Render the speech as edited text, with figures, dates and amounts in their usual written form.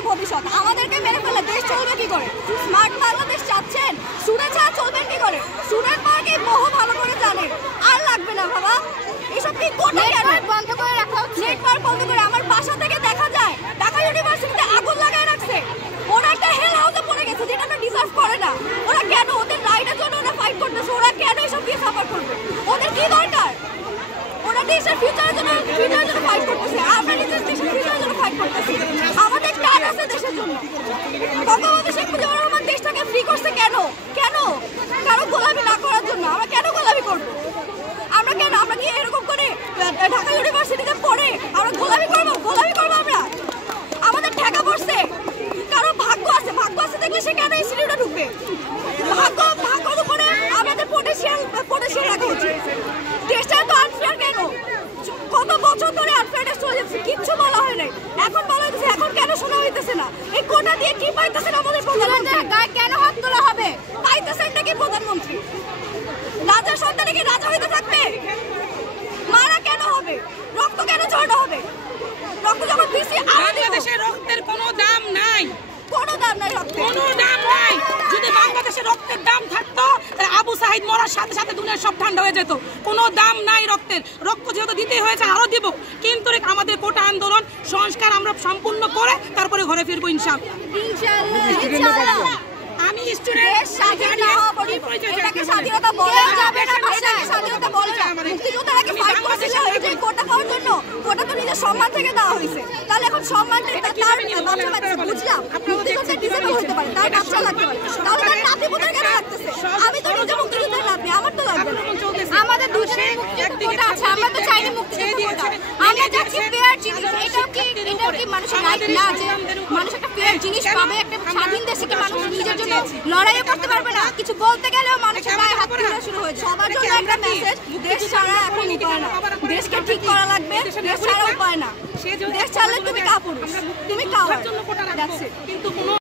দেশের ভবিষ্যৎ। আমাদেরকে মেরে ফেলে দেশ চলবে কি করে? স্মার্ট বাংলাদেশ চাচ্ছেন, স্টুডেন্ট ছাড়া চলবেন কি করে? স্টুডেন্ট পার্কে বহু ভালো করে জানে, আর লাগবে না বাবা। এসব কি কোটা কেন বন্ধ করে রাখা হচ্ছে? নেটওয়ার্ক বন্ধ করে আমার বাসা থেকে দেখা যায় ঢাকা ইউনিভার্সিটিতে আগুন লাগায় রাখছে। ওরা একটা হেল হাউসে পড়ে গেছে যেটা ওরা ডিজার্ভ করে না। ওরা কেন ওদের রাইটের জন্য ওরা ফাইট করতেছে? ওরা কেন এসব দিয়ে সাপোর্ট করবে? ওদের কি দরকার? ওরা দেশের ফিউচারের জন্য ফাইট করতেছে। আমরা নিজের দেশের ফিউচারের জন্য ফাইট করতেছি। আমাদের টান আছে দেশের জন্য। বঙ্গবন্ধু শেখ মুজিবুর রহমান দেশটাকে ফ্রি করছে কেন? কেন? কারো গোলামি না করার জন্য। আমরা কেন গোলামি করব? আমরা কেন? আমরা কি এরকম করে ঢাকা ইউনিভার্সিটিতে পড়ে আমরা গোলামি করবো? গোলামি করবো আমরা? আমাদের ঠেকা পড়ছে। কারো ভাগ্য আছে দেখলে সে কেন ইনস্টিটিউটে ঢুকবে? ভাগ্যর উপরে আমাদের পটেনশিয়াল রাখা উচিত। দেশটা তো আনফেয়ার কেন? কত বছর ধরে আনফেয়ারনেস চলে যাচ্ছে, কিচ্ছু বলা হয় নাই। এখন বলা হইতেছে, এখন কেন শোনা হইতেছে না? এই কোটা দিয়ে কি পাইতেছেন আমাদের প্রধানমন্ত্রী? গায়ে কেন হাত তোলা হবে? পাইতেছেন নাকি প্রধানমন্ত্রী? রাজার সন্তানে কি রাজা হইতে থাকবে? মারা কেন হবে? রক্ত কেন ঝরনা হবে? রক্ত যখন দিছি আমাদের দেশে রক্তের কোনো দাম নাই। কোনো দাম নাই রক্তের, কোনো দাম নাই। যদি বাংলাদেশে রক্তের দাম থাকতো তাহলে আবু সাহিদ মরার সাথে সাথে দুনিয়ার সব ঠান্ডা হয়ে যেত। কোনো দাম নাই রক্তের। রক্ত যেহেতু দিতে হয়েছে আরো দিব, কিন্তু আমাদের কোটা আন্দোলন সংস্কার আমরা সম্পূর্ণ করে তারপরে ঘরে ফিরবো ইনশাআল্লাহ। ইনশাআল্লাহ। আমি স্টুডেন্ট এটাকে স্বাধীনতা বলা যাবে না, ভাষাকে স্বাধীনতা বলা যাবে না। মুক্তিযোদ্ধারা ফাইট করছিল এই কোটা পাওয়ার জন্য। কোটা তো নিজের সম্মান থেকে দেওয়া হয়েছে। তাহলে এখন সম্মানটা তার বাচ্চা বাচ্চা বুঝলাম। মুক্তিযোদ্ধা ডিসেবল হতে পারে, তার বাচ্চা লাগতে পারে, তাহলে তার নাতি পুতার কেন লাগতেছে? আমি তো নিজে মুক্তিযোদ্ধার নাতি, আমার তো লাগবে না। আমাদের দুজনের মুক্তিযোদ্ধা আছে, আমরা তো চাইনি মুক্তিযোদ্ধা। আমরা যাচ্ছি ফেয়ার জিনিস। এটাও কি মানুষের রাইট না যে মানুষ একটা ফেয়ার জিনিস পাবে? একটা স্বাধীন দেশে কি মানুষ নিজের জন্য লড়াইও করতে পারবে না? কিছু বলতে গেলেও মানুষের গায়ে হাত তোলা শুরু হয়ে যায়। সবার জন্য একটা মেসেজ, দেশ ছাড়া এখন উপায় না। দেশকে ঠিক করা লাগবে, দেশ ছাড়া উপায় না। দেশ ছাড়লে তুমি কাপুরুষ, তুমি কাওয়ার্ড।